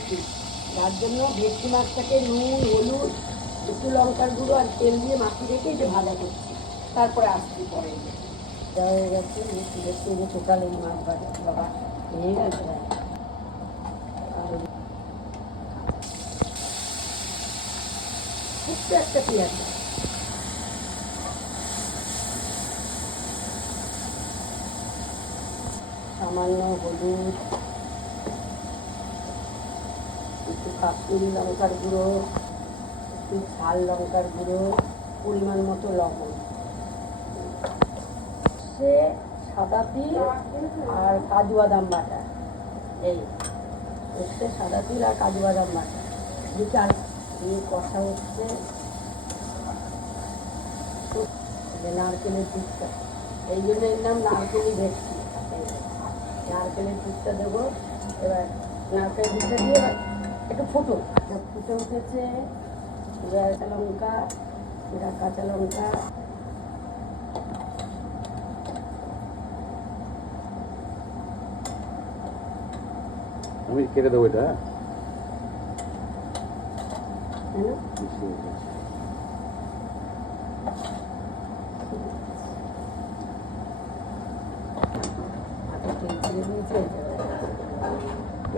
ভেটকি, যার জন্য ভেটকি মাছটাকে নুন, হলুদ, একটু লঙ্কার গুঁড়ো আর তেল দিয়ে মাখিয়ে রেখে যে ভাজা করছি, তারপরে আসছি পরে দেওয়া হয়ে গেছে। দেখছি যে টোটাল এই মাছ ভাজা বাবা হয়ে গেছে। ছোট্ট একটা পেঁয়াজ, সামান্য হলুদ, একটু কাশ্মীরি লঙ্কার গুঁড়ো, একটু ঝাল লঙ্কার গুঁড়ো, পরিমাণ মতো লবণ, সে সাদা তিল আর কাজু বাদাম বাটা, এই হচ্ছে সাদা তিল আর কাজু বাদাম বাটা বিচার দিয়ে কষা হচ্ছে। নারকেলের দুধটা, এই জন্য এর নাম নারকেলই ভেটকি। নারকেলের দুধটা দেবো এবার, নারকেলের দুধটা দিয়ে এবার একটু ফুটো, ফুটে উঠেছে। কাঁচা লঙ্কা, কাঁচা লঙ্কা, আমি কেটে দেবো এটা। তেল ছেড়ে দিয়েছে।